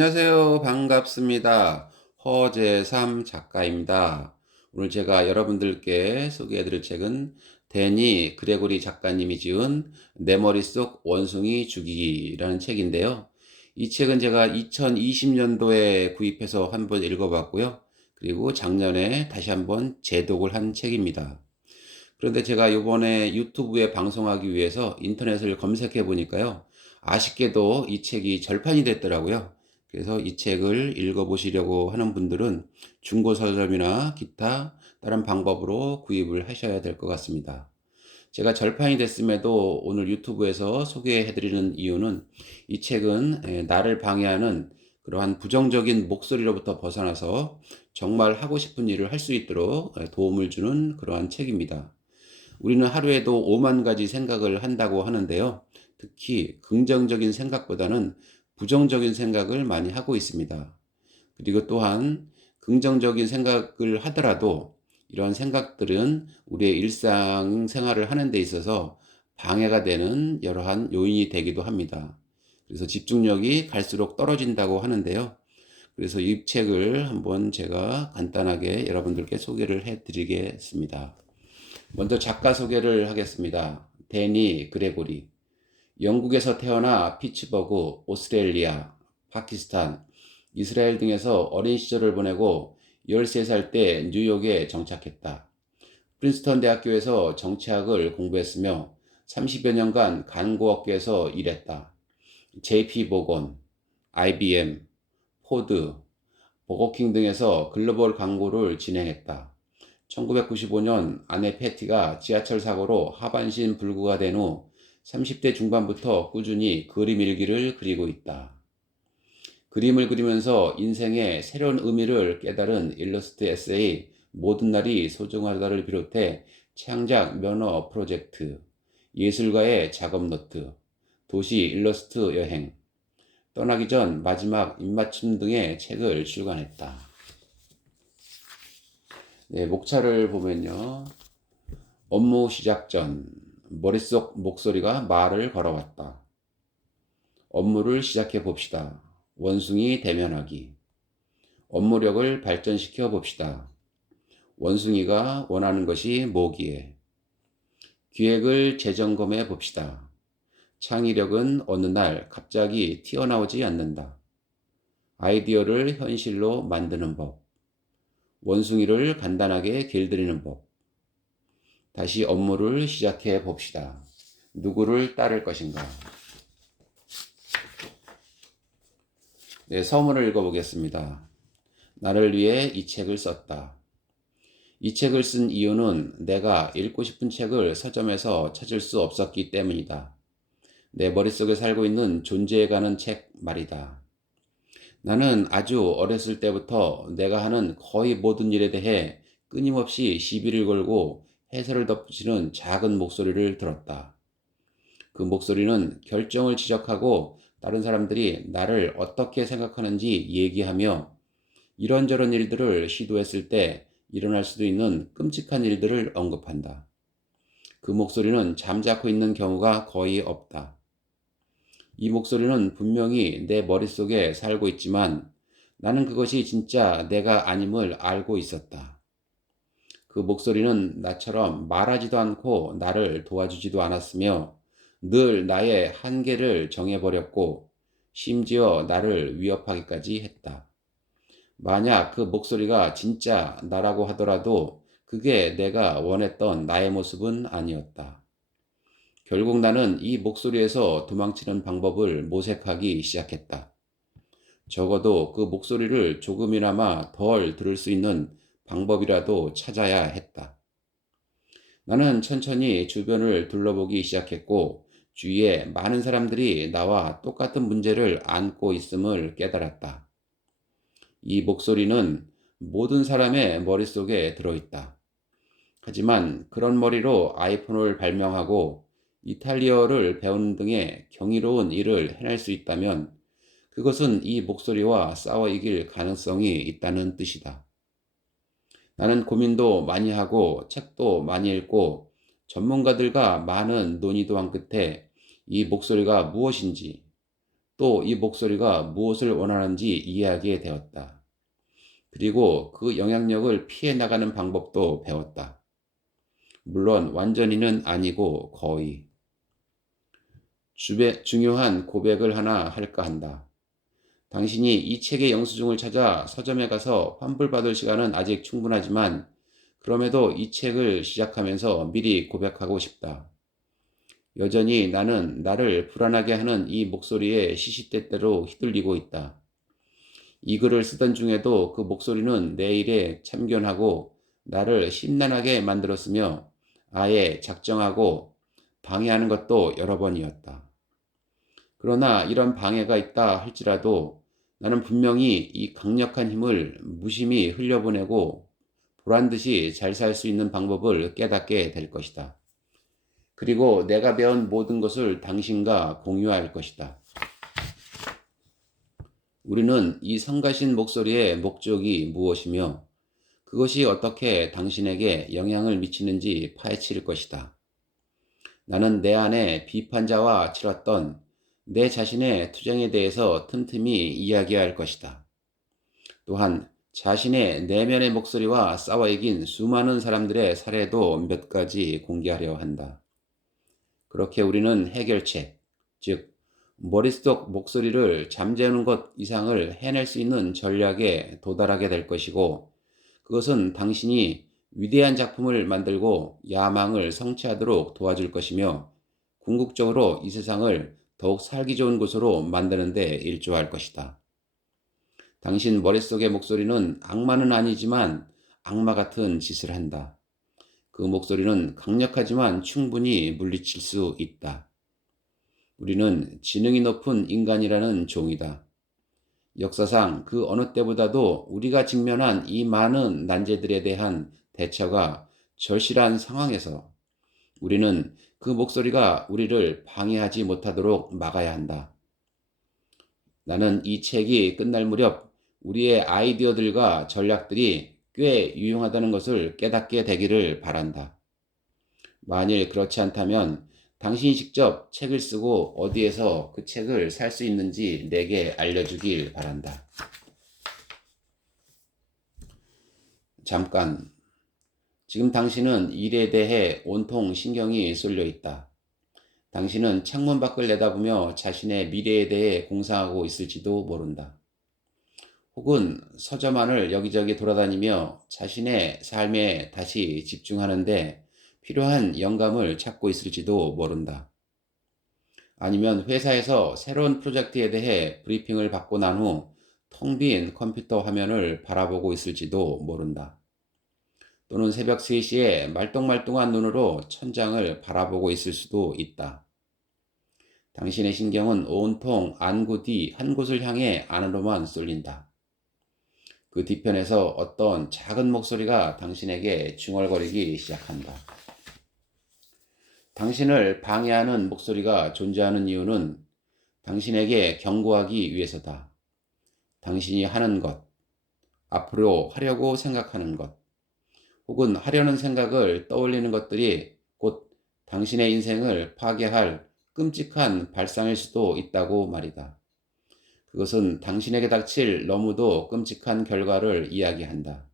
안녕하세요. 반갑습니다. 허재삼 작가입니다. 오늘 제가 여러분들께 소개해 드릴 책은 데니 그레고리 작가님이 지은 내 머릿속 원숭이 죽이기라는 책인데요. 이 책은 제가 2020년도에 구입해서 한번 읽어봤고요. 그리고 작년에 다시 한번 재독을 한 책입니다. 그런데 제가 요번에 유튜브에 방송하기 위해서 인터넷을 검색해 보니까요. 아쉽게도 이 책이 절판이 됐더라고요. 그래서 이 책을 읽어보시려고 하는 분들은 중고 서점이나 기타 다른 방법으로 구입을 하셔야 될 것 같습니다. 제가 절판이 됐음에도 오늘 유튜브에서 소개해 드리는 이유는 이 책은 나를 방해하는 그러한 부정적인 목소리로부터 벗어나서 정말 하고 싶은 일을 할 수 있도록 도움을 주는 그러한 책입니다. 우리는 하루에도 5만 가지 생각을 한다고 하는데요. 특히 긍정적인 생각보다는 부정적인 생각을 많이 하고 있습니다. 그리고 또한 긍정적인 생각을 하더라도 이러한 생각들은 우리의 일상생활을 하는 데 있어서 방해가 되는 여러한 요인이 되기도 합니다. 그래서 집중력이 갈수록 떨어진다고 하는데요. 그래서 이 책을 한번 제가 간단하게 여러분들께 소개를 해 드리겠습니다. 먼저 작가 소개를 하겠습니다. 데니 그레고리. 영국에서 태어나 피츠버그, 오스트레일리아, 파키스탄, 이스라엘 등에서 어린 시절을 보내고 13살 때 뉴욕에 정착했다. 프린스턴 대학교에서 정치학을 공부했으며 30여 년간 간고업계에서 일했다. JP 모건, IBM, 포드, 버거킹 등에서 글로벌 광고를 진행했다. 1995년 아내 패티가 지하철 사고로 하반신 불구가 된 후 30대 중반부터 꾸준히 그림 일기를 그리고 있다. 그림을 그리면서 인생의 새로운 의미를 깨달은 일러스트 에세이 모든 날이 소중하다를 비롯해 창작 면허 프로젝트, 예술가의 작업 노트, 도시 일러스트 여행, 떠나기 전 마지막 입맞춤 등의 책을 출간했다. 네, 목차를 보면요. 업무 시작 전 머릿속 목소리가 말을 걸어왔다. 업무를 시작해 봅시다. 원숭이 대면하기. 업무력을 발전시켜 봅시다. 원숭이가 원하는 것이 뭐기에. 기획을 재점검해 봅시다. 창의력은 어느 날 갑자기 튀어나오지 않는다. 아이디어를 현실로 만드는 법. 원숭이를 간단하게 길들이는 법. 다시 업무를 시작해 봅시다. 누구를 따를 것인가? 네, 서문을 읽어보겠습니다. 나를 위해 이 책을 썼다. 이 책을 쓴 이유는 내가 읽고 싶은 책을 서점에서 찾을 수 없었기 때문이다. 내 머릿속에 살고 있는 존재해가는 책 말이다. 나는 아주 어렸을 때부터 내가 하는 거의 모든 일에 대해 끊임없이 시비를 걸고 해설을 덧붙이는 작은 목소리를 들었다. 그 목소리는 결정을 지적하고 다른 사람들이 나를 어떻게 생각하는지 얘기하며 이런저런 일들을 시도했을 때 일어날 수도 있는 끔찍한 일들을 언급한다. 그 목소리는 잠자코 있는 경우가 거의 없다. 이 목소리는 분명히 내 머릿속에 살고 있지만 나는 그것이 진짜 내가 아님을 알고 있었다. 그 목소리는 나처럼 말하지도 않고 나를 도와주지도 않았으며 늘 나의 한계를 정해버렸고 심지어 나를 위협하기까지 했다. 만약 그 목소리가 진짜 나라고 하더라도 그게 내가 원했던 나의 모습은 아니었다. 결국 나는 이 목소리에서 도망치는 방법을 모색하기 시작했다. 적어도 그 목소리를 조금이나마 덜 들을 수 있는 방법이라도 찾아야 했다. 나는 천천히 주변을 둘러보기 시작했고 주위에 많은 사람들이 나와 똑같은 문제를 안고 있음을 깨달았다. 이 목소리는 모든 사람의 머릿속에 들어있다. 하지만 그런 머리로 아이폰을 발명하고 이탈리아어를 배우는 등의 경이로운 일을 해낼 수 있다면 그것은 이 목소리와 싸워 이길 가능성이 있다는 뜻이다. 나는 고민도 많이 하고 책도 많이 읽고 전문가들과 많은 논의도 한 끝에 이 목소리가 무엇인지 또 이 목소리가 무엇을 원하는지 이해하게 되었다. 그리고 그 영향력을 피해 나가는 방법도 배웠다. 물론 완전히는 아니고 거의. 중요한 고백을 하나 할까 한다. 당신이 이 책의 영수증을 찾아 서점에 가서 환불받을 시간은 아직 충분하지만 그럼에도 이 책을 시작하면서 미리 고백하고 싶다. 여전히 나는 나를 불안하게 하는 이 목소리에 시시때때로 휘둘리고 있다. 이 글을 쓰던 중에도 그 목소리는 내 일에 참견하고 나를 심란하게 만들었으며 아예 작정하고 방해하는 것도 여러 번이었다. 그러나 이런 방해가 있다 할지라도 나는 분명히 이 강력한 힘을 무심히 흘려보내고 보란듯이 잘 살 수 있는 방법을 깨닫게 될 것이다. 그리고 내가 배운 모든 것을 당신과 공유할 것이다. 우리는 이 성가신 목소리의 목적이 무엇이며 그것이 어떻게 당신에게 영향을 미치는지 파헤칠 것이다. 나는 내 안에 비판자와 치렀던 내 자신의 투쟁에 대해서 틈틈이 이야기할 것이다. 또한 자신의 내면의 목소리와 싸워 이긴 수많은 사람들의 사례도 몇 가지 공개하려 한다. 그렇게 우리는 해결책, 즉 머릿속 목소리를 잠재우는 것 이상을 해낼 수 있는 전략에 도달하게 될 것이고 그것은 당신이 위대한 작품을 만들고 야망을 성취하도록 도와줄 것이며 궁극적으로 이 세상을 더욱 살기 좋은 곳으로 만드는 데 일조할 것이다. 당신 머릿속의 목소리는 악마는 아니지만 악마 같은 짓을 한다. 그 목소리는 강력하지만 충분히 물리칠 수 있다. 우리는 지능이 높은 인간이라는 종이다. 역사상 그 어느 때보다도 우리가 직면한 이 많은 난제들에 대한 대처가 절실한 상황에서 우리는 그 목소리가 우리를 방해하지 못하도록 막아야 한다. 나는 이 책이 끝날 무렵 우리의 아이디어들과 전략들이 꽤 유용하다는 것을 깨닫게 되기를 바란다. 만일 그렇지 않다면 당신이 직접 책을 쓰고 어디에서 그 책을 살 수 있는지 내게 알려주길 바란다. 잠깐. 지금 당신은 일에 대해 온통 신경이 쏠려 있다. 당신은 창문 밖을 내다보며 자신의 미래에 대해 공상하고 있을지도 모른다. 혹은 서점 안을 여기저기 돌아다니며 자신의 삶에 다시 집중하는데 필요한 영감을 찾고 있을지도 모른다. 아니면 회사에서 새로운 프로젝트에 대해 브리핑을 받고 난 후 텅 빈 컴퓨터 화면을 바라보고 있을지도 모른다. 또는 새벽 3시에 말똥말똥한 눈으로 천장을 바라보고 있을 수도 있다. 당신의 신경은 온통 안구 뒤 한 곳을 향해 안으로만 쏠린다. 그 뒤편에서 어떤 작은 목소리가 당신에게 중얼거리기 시작한다. 당신을 방해하는 목소리가 존재하는 이유는 당신에게 경고하기 위해서다. 당신이 하는 것, 앞으로 하려고 생각하는 것, 혹은 하려는 생각을 떠올리는 것들이 곧 당신의 인생을 파괴할 끔찍한 발상일 수도 있다고 말이다. 그것은 당신에게 닥칠 너무도 끔찍한 결과를 이야기한다.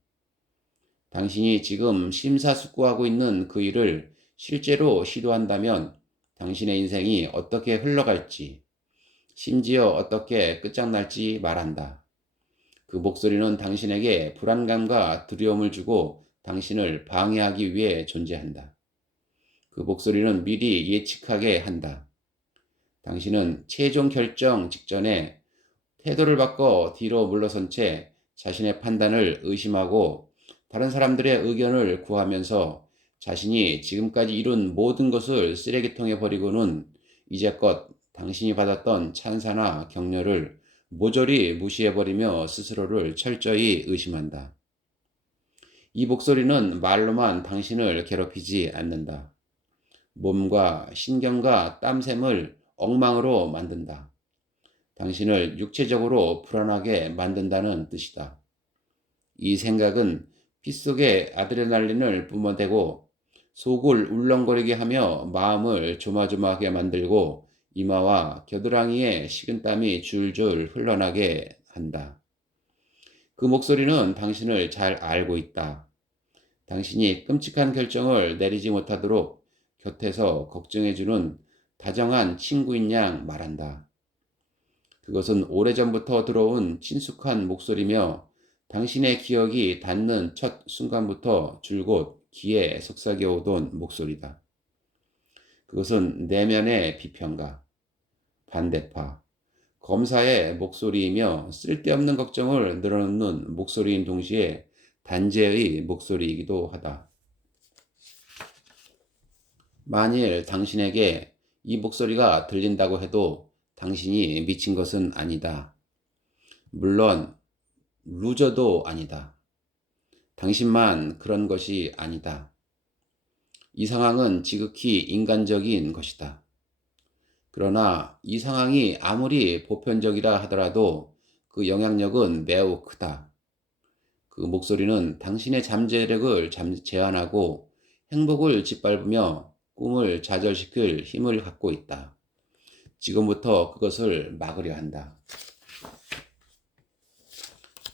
당신이 지금 심사숙고하고 있는 그 일을 실제로 시도한다면 당신의 인생이 어떻게 흘러갈지, 심지어 어떻게 끝장날지 말한다. 그 목소리는 당신에게 불안감과 두려움을 주고 당신을 방해하기 위해 존재한다. 그 목소리는 미리 예측하게 한다. 당신은 최종 결정 직전에 태도를 바꿔 뒤로 물러선 채 자신의 판단을 의심하고 다른 사람들의 의견을 구하면서 자신이 지금까지 이룬 모든 것을 쓰레기통에 버리고는 이제껏 당신이 받았던 찬사나 격려를 모조리 무시해버리며 스스로를 철저히 의심한다. 이 목소리는 말로만 당신을 괴롭히지 않는다. 몸과 신경과 땀샘을 엉망으로 만든다. 당신을 육체적으로 불안하게 만든다는 뜻이다. 이 생각은 피 속에 아드레날린을 뿜어대고 속을 울렁거리게 하며 마음을 조마조마하게 만들고 이마와 겨드랑이에 식은땀이 줄줄 흘러나게 한다. 그 목소리는 당신을 잘 알고 있다. 당신이 끔찍한 결정을 내리지 못하도록 곁에서 걱정해주는 다정한 친구인 양 말한다. 그것은 오래전부터 들어온 친숙한 목소리며 당신의 기억이 닿는 첫 순간부터 줄곧 귀에 속삭여 오던 목소리다. 그것은 내면의 비평가, 반대파, 검사의 목소리이며 쓸데없는 걱정을 늘어놓는 목소리인 동시에 단죄의 목소리이기도 하다. 만일 당신에게 이 목소리가 들린다고 해도 당신이 미친 것은 아니다. 물론 루저도 아니다. 당신만 그런 것이 아니다. 이 상황은 지극히 인간적인 것이다. 그러나 이 상황이 아무리 보편적이라 하더라도 그 영향력은 매우 크다. 그 목소리는 당신의 잠재력을 제한하고 행복을 짓밟으며 꿈을 좌절시킬 힘을 갖고 있다. 지금부터 그것을 막으려 한다.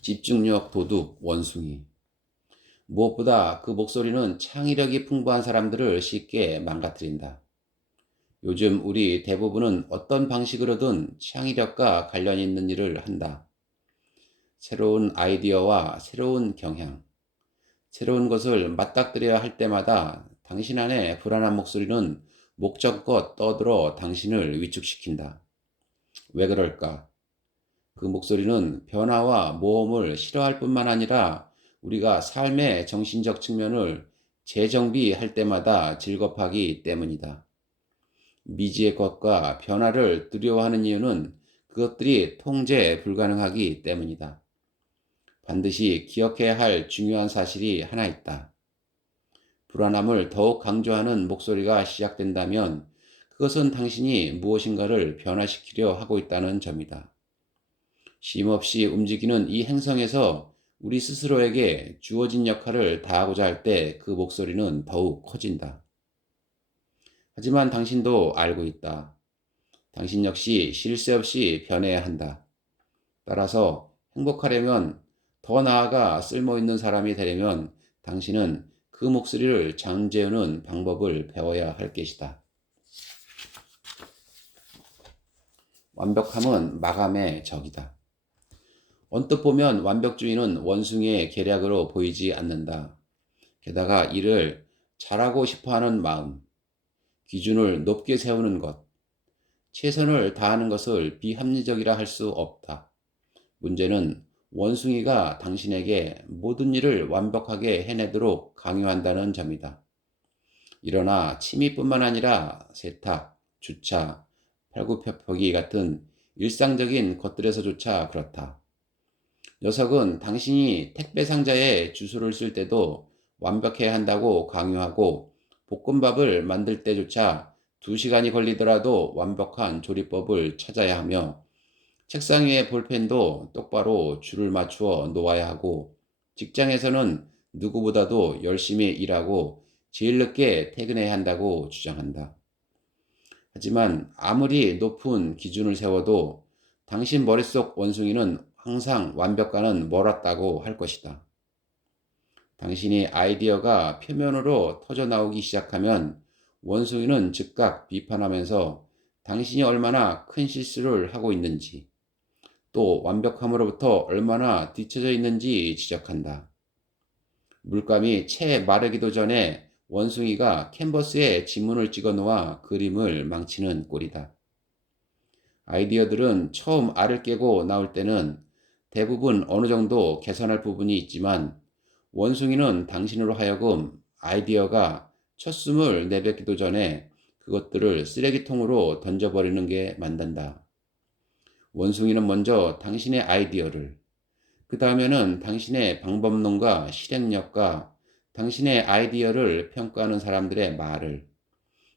집중력 도둑 원숭이. 무엇보다 그 목소리는 창의력이 풍부한 사람들을 쉽게 망가뜨린다. 요즘 우리 대부분은 어떤 방식으로든 창의력과 관련 있는 일을 한다. 새로운 아이디어와 새로운 경향, 새로운 것을 맞닥뜨려야 할 때마다 당신 안의 불안한 목소리는 목적껏 떠들어 당신을 위축시킨다. 왜 그럴까? 그 목소리는 변화와 모험을 싫어할 뿐만 아니라 우리가 삶의 정신적 측면을 재정비할 때마다 질겁하기 때문이다. 미지의 것과 변화를 두려워하는 이유는 그것들이 통제 불가능하기 때문이다. 반드시 기억해야 할 중요한 사실이 하나 있다. 불안함을 더욱 강조하는 목소리가 시작된다면 그것은 당신이 무엇인가를 변화시키려 하고 있다는 점이다. 쉼없이 움직이는 이 행성에서 우리 스스로에게 주어진 역할을 다하고자 할 때 그 목소리는 더욱 커진다. 하지만 당신도 알고 있다. 당신 역시 쉴 새 없이 변해야 한다. 따라서 행복하려면, 더 나아가 쓸모있는 사람이 되려면 당신은 그 목소리를 잠재우는 방법을 배워야 할 것이다. 완벽함은 마감의 적이다. 언뜻 보면 완벽주의는 원숭이의 계략으로 보이지 않는다. 게다가 이를 잘하고 싶어하는 마음, 기준을 높게 세우는 것, 최선을 다하는 것을 비합리적이라 할 수 없다. 문제는 원숭이가 당신에게 모든 일을 완벽하게 해내도록 강요한다는 점이다. 일어나 취미뿐만 아니라 세탁, 주차, 팔굽혀펴기 같은 일상적인 것들에서조차 그렇다. 녀석은 당신이 택배 상자에 주소를 쓸 때도 완벽해야 한다고 강요하고 볶음밥을 만들 때조차 2시간이 걸리더라도 완벽한 조리법을 찾아야 하며 책상 위에 볼펜도 똑바로 줄을 맞추어 놓아야 하고 직장에서는 누구보다도 열심히 일하고 제일 늦게 퇴근해야 한다고 주장한다. 하지만 아무리 높은 기준을 세워도 당신 머릿속 원숭이는 항상 완벽과는 멀었다고 할 것이다. 당신이 아이디어가 표면으로 터져 나오기 시작하면 원숭이는 즉각 비판하면서 당신이 얼마나 큰 실수를 하고 있는지, 또 완벽함으로부터 얼마나 뒤처져 있는지 지적한다. 물감이 채 마르기도 전에 원숭이가 캔버스에 지문을 찍어 놓아 그림을 망치는 꼴이다. 아이디어들은 처음 알을 깨고 나올 때는 대부분 어느 정도 개선할 부분이 있지만 원숭이는 당신으로 하여금 아이디어가 첫 숨을 내뱉기도 전에 그것들을 쓰레기통으로 던져버리는 게 만든다. 원숭이는 먼저 당신의 아이디어를, 그 다음에는 당신의 방법론과 실행력과 당신의 아이디어를 평가하는 사람들의 말을,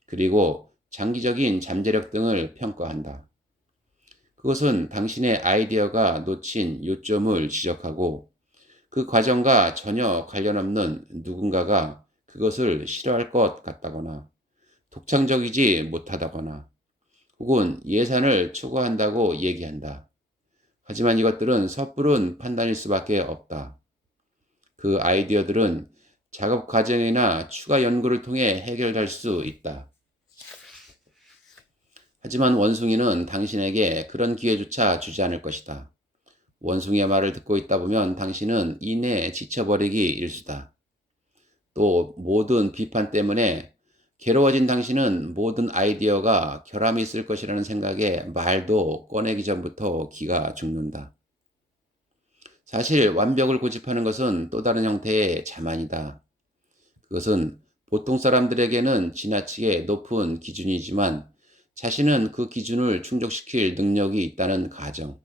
그리고 장기적인 잠재력 등을 평가한다. 그것은 당신의 아이디어가 놓친 요점을 지적하고 그 과정과 전혀 관련 없는 누군가가 그것을 싫어할 것 같다거나 독창적이지 못하다거나 혹은 예산을 추구한다고 얘기한다. 하지만 이것들은 섣부른 판단일 수밖에 없다. 그 아이디어들은 작업 과정이나 추가 연구를 통해 해결될 수 있다. 하지만 원숭이는 당신에게 그런 기회조차 주지 않을 것이다. 원숭이의 말을 듣고 있다 보면 당신은 이내에 지쳐버리기 일수다. 또 모든 비판 때문에 괴로워진 당신은 모든 아이디어가 결함이 있을 것이라는 생각에 말도 꺼내기 전부터 기가 죽는다. 사실 완벽을 고집하는 것은 또 다른 형태의 자만이다. 그것은 보통 사람들에게는 지나치게 높은 기준이지만 자신은 그 기준을 충족시킬 능력이 있다는 가정.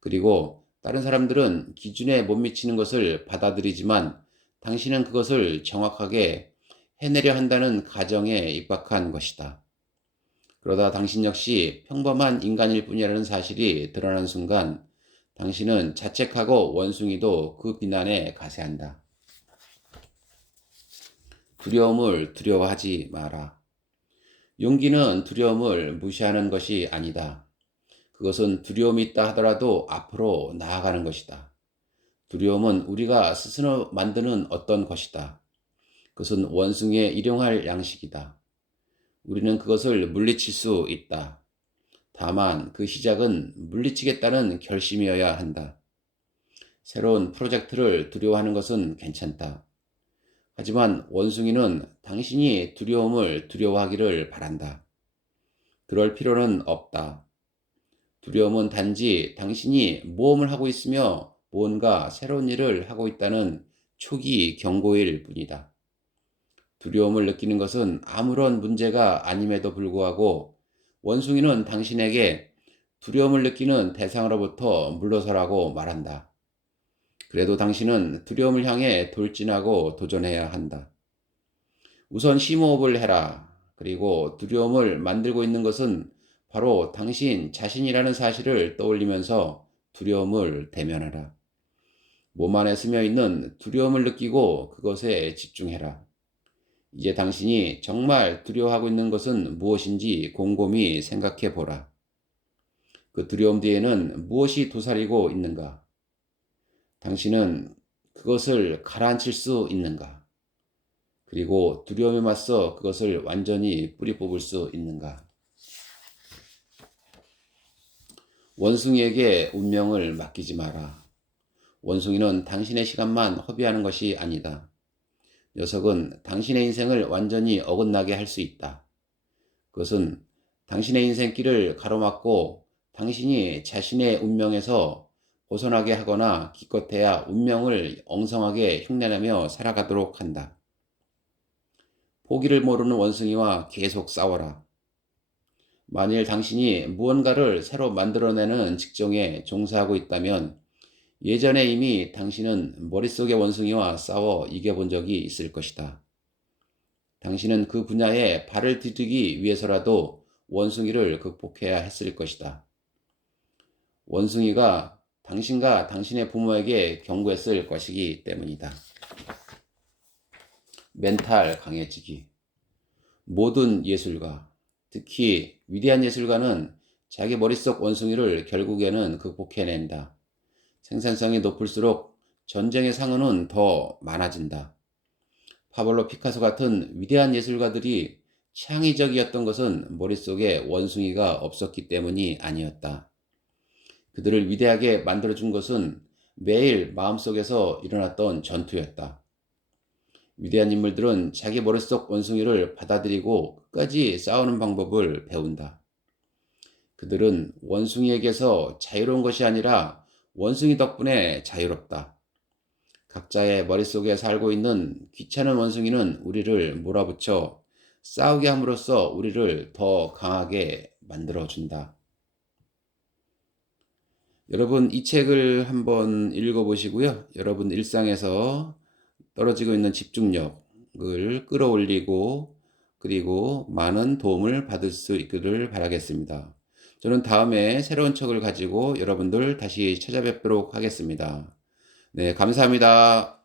그리고 다른 사람들은 기준에 못 미치는 것을 받아들이지만 당신은 그것을 정확하게 해내려 한다는 가정에 입각한 것이다. 그러다 당신 역시 평범한 인간일 뿐이라는 사실이 드러나는 순간 당신은 자책하고 원숭이도 그 비난에 가세한다. 두려움을 두려워하지 마라. 용기는 두려움을 무시하는 것이 아니다. 그것은 두려움이 있다 하더라도 앞으로 나아가는 것이다. 두려움은 우리가 스스로 만드는 어떤 것이다. 그것은 원숭이의 일용할 양식이다. 우리는 그것을 물리칠 수 있다. 다만 그 시작은 물리치겠다는 결심이어야 한다. 새로운 프로젝트를 두려워하는 것은 괜찮다. 하지만 원숭이는 당신이 두려움을 두려워하기를 바란다. 그럴 필요는 없다. 두려움은 단지 당신이 모험을 하고 있으며 뭔가 새로운 일을 하고 있다는 초기 경고일 뿐이다. 두려움을 느끼는 것은 아무런 문제가 아님에도 불구하고 원숭이는 당신에게 두려움을 느끼는 대상으로부터 물러서라고 말한다. 그래도 당신은 두려움을 향해 돌진하고 도전해야 한다. 우선 심호흡을 해라. 그리고 두려움을 만들고 있는 것은 바로 당신 자신이라는 사실을 떠올리면서 두려움을 대면하라. 몸 안에 스며 있는 두려움을 느끼고 그것에 집중해라. 이제 당신이 정말 두려워하고 있는 것은 무엇인지 곰곰이 생각해 보라. 그 두려움 뒤에는 무엇이 도사리고 있는가? 당신은 그것을 가라앉힐 수 있는가? 그리고 두려움에 맞서 그것을 완전히 뿌리 뽑을 수 있는가? 원숭이에게 운명을 맡기지 마라. 원숭이는 당신의 시간만 허비하는 것이 아니다. 녀석은 당신의 인생을 완전히 어긋나게 할 수 있다. 그것은 당신의 인생길을 가로막고 당신이 자신의 운명에서 벗어나게 하거나 기껏해야 운명을 엉성하게 흉내내며 살아가도록 한다. 포기를 모르는 원숭이와 계속 싸워라. 만일 당신이 무언가를 새로 만들어내는 직종에 종사하고 있다면 예전에 이미 당신은 머릿속의 원숭이와 싸워 이겨본 적이 있을 것이다. 당신은 그 분야에 발을 디디기 위해서라도 원숭이를 극복해야 했을 것이다. 원숭이가 당신과 당신의 부모에게 경고했을 것이기 때문이다. 멘탈 강해지기. 모든 예술가, 특히 위대한 예술가는 자기 머릿속 원숭이를 결국에는 극복해낸다. 생산성이 높을수록 전쟁의 상흔은 더 많아진다. 파블로 피카소 같은 위대한 예술가들이 창의적이었던 것은 머릿속에 원숭이가 없었기 때문이 아니었다. 그들을 위대하게 만들어준 것은 매일 마음속에서 일어났던 전투였다. 위대한 인물들은 자기 머릿속 원숭이를 받아들이고 끝까지 싸우는 방법을 배운다. 그들은 원숭이에게서 자유로운 것이 아니라 원숭이 덕분에 자유롭다. 각자의 머릿속에 살고 있는 귀찮은 원숭이는 우리를 몰아붙여 싸우게 함으로써 우리를 더 강하게 만들어준다. 여러분, 이 책을 한번 읽어보시고요. 여러분 일상에서 떨어지고 있는 집중력을 끌어올리고 그리고 많은 도움을 받을 수 있기를 바라겠습니다. 저는 다음에 새로운 책을 가지고 여러분들 다시 찾아뵙도록 하겠습니다. 네, 감사합니다.